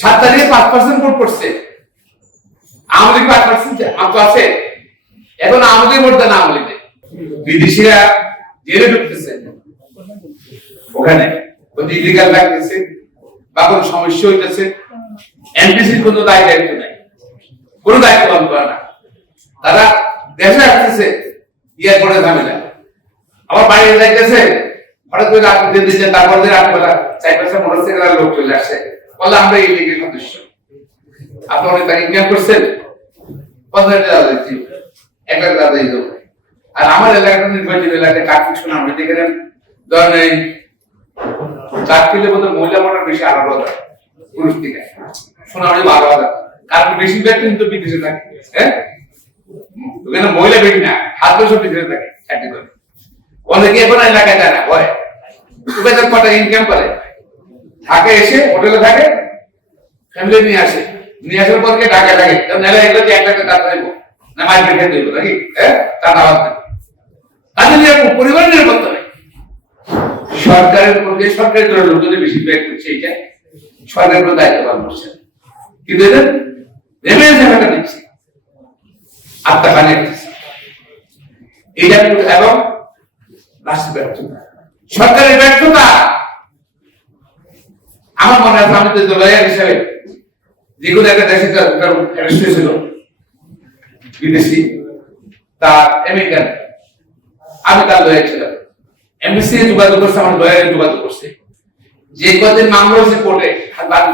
সাত তারিখে পাঁচ পার্সেন্ট ভোট পড়ছে। আওয়ামী পাঁচ পার্সেন্ট তো আছে। এখন লীগ ভোট দেন আওয়ামী লীগে। বিদেশিরা জেলে ঢুকতেছে। ওখানে ইলিগাল লাগতেছে বা কোনো সমস্যা হইতেছে, এনপিসির কোনো দায় দায়িত্ব নাই। কোনো দায়িত্ব পালন করে না। তারা দেশে আসতেছে, এয়ারপোর্টে ঝামেলা আবার বাইরে যাইতেছে, হঠাৎ করে রাত দিন তারপর দিন রাত বেলা চার পাঁচটা মোটরসাইকেল লোক চলে আসে। বললে আমরা এই লিগের সদস্য। আপনি অনেক টাকা ইনকাম করছেন। টাকা দিচ্ছি। এক লাখ দেবো। আর আমার এলাকাটা নির্বাচিত এলাকায় কার্তিক শোনা আমি দেখে ধরেন এই চার কিলো মতো মহিলা ভোটার বেশি আলাদা হয় পুরুষ থেকে। সোনামণি বারো হাজার কারণ বেশিরভাগ কিন্তু বিদেশে থাকে হ্যাঁ? ওখানে মহিলা বেশি না হাত সব বিদেশে থাকে চাকরি করে। অনেকে এখন এলাকায় যায় না বেতন কটা ইনকাম করে? থাকে এসে হোটেলে থাকে ফ্যামিলি নিয়ে আসে। নিয়ে আসার পর থাকে। তখন এলাকা এগুলো এক লাখ টাকা দেবো না খেতে দেবো নাকি? হ্যাঁ টাকা নিরাপদ পরিবার নিরাপত্তা নেই সরকারের সরকারের বেশি ব্যয় করছে সরকারের দায়িত্ব পালন করছে। কিন্তু এদের নেমে জায়গাটা দিচ্ছে। আত্মাখানি এটা কিন্তু- এবং রাষ্ট্রের ব্যর্থতা। সরকারের ব্যর্থতা আমার মনে আছে আমি তো লয়ার হিসাবে যে কোনো একটা দেশে অ্যারেস্ট হয়েছিল। বিদেশি, তার আমেরিকান আমি তার লয়ার ছিলাম। এমবিসি যোগাযোগ করছে, আমার লয়ারে যোগাযোগ করছে। যে কদিন মামলা হয়েছে কোর্টে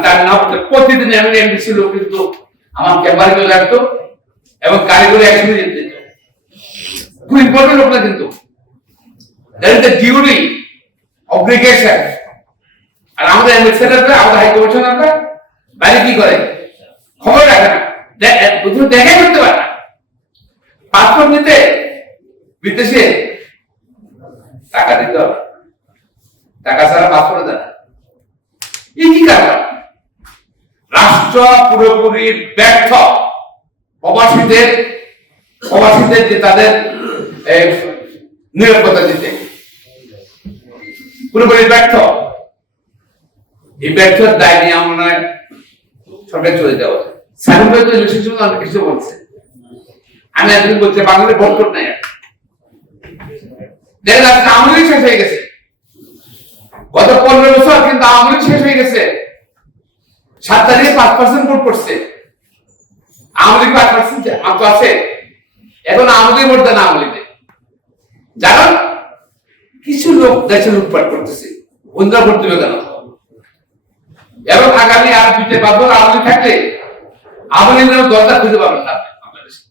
তার না হতে প্রতিদিন আমি এমবিসি লোক কিন্তু আমার চেম্বারে চলে আসতো এবং কারিগরি অ্যাকশনে যেতে দিত খুব ইম্পর্টেন্ট লোক না কিন্তু। That is the duty obligation আর আমাদের এমবিসিটা আমাদের হাই কমিশনাররা বাইরে কি করে? খবর রাখে না। শুধু দেখাই করতে পারে না। পাসপোর্ট নিতে বিদেশে টাকা দিতে হবে। টাকা ছাড়া পাসপোর্ট দেয় না। এই কি কারণ? রাষ্ট্র পুরোপুরি ব্যর্থ। প্রবাসীদের প্রবাসীদের যে তাদের নিরাপত্তা দিতে। পুরোপুরি ব্যর্থ। এই দায় নিয়ে আমার সরকার চলে যাওয়া। তো ইলেকশন অনেক কিছু বলছে। আমি বলছি বাংলাদেশ ভোট শেষ হয়ে গেছে। গত পনেরো বছর কিন্তু শেষ হয়ে গেছে। সাত তারিখে পাঁচ পার্সেন্ট ভোট আওয়ামী লীগ পাঁচ পার্সেন্ট তো আছে। এখন আওয়ামী লীগ ভোট দেন আওয়ামী লীগে। জানেন কিছু লোক দেশে লুটপাট করতেছে অন্যরা ভোট দেবে কেন? এবং আগামী আর দুইটা বছর আওয়ামী থাকলে আওয়ামী লীগের দলটা খুঁজে পাবেন না বাংলাদেশে।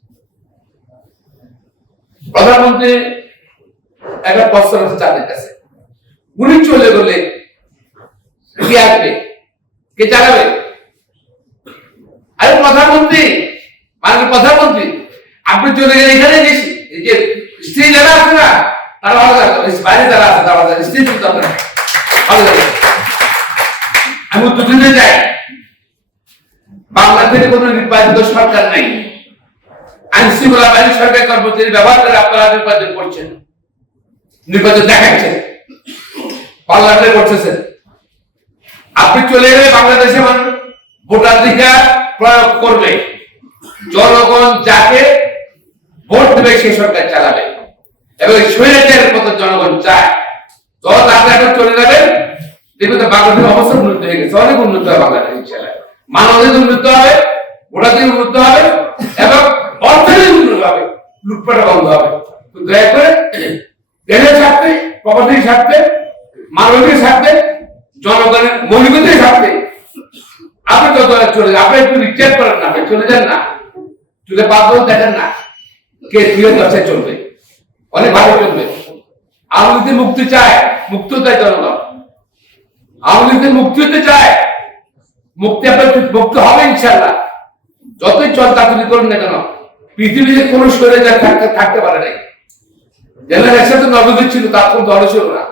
প্রধানমন্ত্রী একটা প্রস্তাব আছে চাঁদের কাছে। উনি চলে গেলে কে আসবে? কে চালাবে? আরে প্রধানমন্ত্রী, মাননীয় প্রধানমন্ত্রী, আপনি চলে গেলে এখানে গেছি। এই যে স্ত্রী যারা আছে না, তারা থাকবে বাইরে যারা আছে, তারা থাকবে স্ত্রী কিন্তু আপনার থাকবে আমি উত্তর দিতে চাই। বাংলাদেশে কোনো নির্বাচিত সরকার নাই। আইন শৃঙ্খলা বাহিনী সরকারি কর্মচারী ব্যবহার করে আপনারা নির্বাচন করছেন। নির্বাচন দেখাচ্ছেন পার্লামেন্টে করতেছেন আপনি চলে গেলে বাংলাদেশে ভোটাধিকার প্রয়োগ করবে। জনগণ যাকে ভোট দেবে সে সরকার চালাবে। এবং স্বৈরাচারের মতো জনগণ চায়। আপনি এখন চলে যাবেন দেখবেন তো বাংলাদেশের অবস্থা উন্নত হয়ে গেছে, অনেক উন্নত হবে বাংলাদেশ ইনশাল্লাহ মানবিক উন্নত হবে ভোটাধিকার উন্নত হবে, এবং উন্নত হবে, লুটপাটা বন্ধ হবে। তো দয়া করে দেশের স্বার্থে স্বার্থে স্বার্থে, জনগণের মৌলিকতার স্বার্থে, আপনি তো চলে যান। আপনি একটু রিচার্জ করেন না, আপনি চলে যান না। চলে বছর দেখেন না, কে দশায় চলবে, অনেক ভালো চলবে। আওয়ামী মুক্তি চায়, মুক্ত চায় জনগণ। আওয়ামী মুক্তি হতে চায়, মুক্তি আপনার মুক্ত হবে ইনশাল্লাহ যতই চল চাকরি করুন না কেন, পৃথিবীতে কোনো শরীরে যা থাকতে থাকতে পারে নাই। জেনারেল একসাথে নবীদের ছিল, তার কোনো দল ছিল না।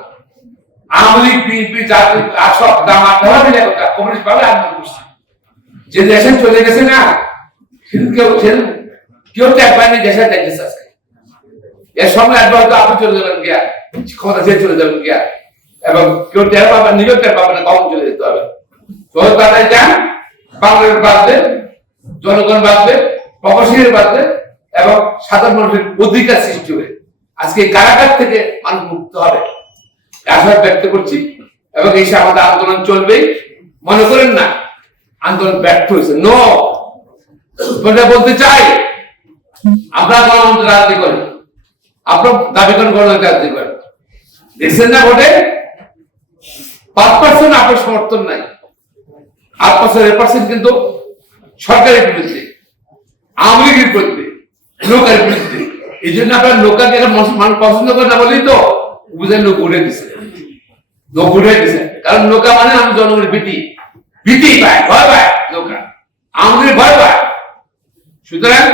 আওয়ামী লীগ, বিএনপি জামাত দেওয়া মিলে কথা, কমিউনিস্ট ভাবে আন্দোলন করছে। যে দেশে চলে গেছে না কেউ কেউ ত্যাগ পায়নি, দেশে দেখতেছে আজকে। এর সঙ্গে একবার হয়তো আপনি চলে যাবেন গিয়া, ক্ষমতা চলে যাবেন গিয়া। এবং কেউ টের পাবেন নিজেও টের পাবেন না কখন চলে যেতে হবে। তো তাদের যান বাংলাদেশ বাঁচবে, জনগণ বাঁচবে প্রবাসীর বাঁচবে, এবং সাধারণ মানুষের অধিকার সৃষ্টি হবে। আজকে কারাগার থেকে মানুষ মুক্ত হবে। আশা ব্যক্ত করছি, এবং এই আমাদের আন্দোলন চলবে মনে করেন না, আন্দোলন ব্যর্থ হয়েছে। নো বলতে চাই, আপনারা গণতন্ত্র রাজনীতি করেন। আপনার দাবি করেন গণতন্ত্র রাজনীতি করেন। দেখছেন না ভোটে? পাঁচ পার্সেন্ট আপনার সমর্থন নাই। আট পার্সেন্ট এ পার্সেন্ট কিন্তু সরকারের বিরুদ্ধে, আওয়ামী লীগের বিরুদ্ধে নৌকার বিরুদ্ধে। এই জন্য আপনার নৌকাকে এখন মানুষ পছন্দ করে না বলেই তো বুঝেন লোক উঠে দিছে। লোক উঠে দিছে। কারণ নৌকা মানে আমি জনগণের ভীতি। ভীতি পায়, ভয় পায় নৌকা আওয়ামী ভয় পায়। সুতরাং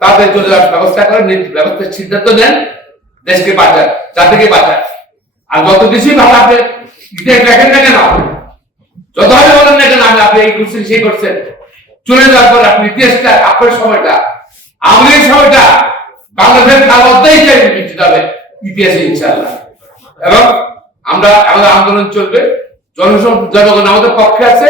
তাদের যাওয়ার ব্যবস্থা করেন ব্যবস্থার সিদ্ধান্ত নেন, দেশকে বাঁচান, জাতিকে বাঁচান। আর যত কিছুই ভালো আপনি দেখেন না কেন? যত হবে বলেন না কেন আপনি এই করছেন, সেই করছেন। চলে যাওয়ার পর আপনি ইতিহাসটা, আপনার সময়টা, আমাদের সময়টা, বাংলাদেশের কাল অধ্যায় চাই বিচ্ছিত হবে ইতিহাসে ইনশাল্লাহ এবং আমরা, আমাদের আন্দোলন চলবে জনগণ আমাদের পক্ষে আছে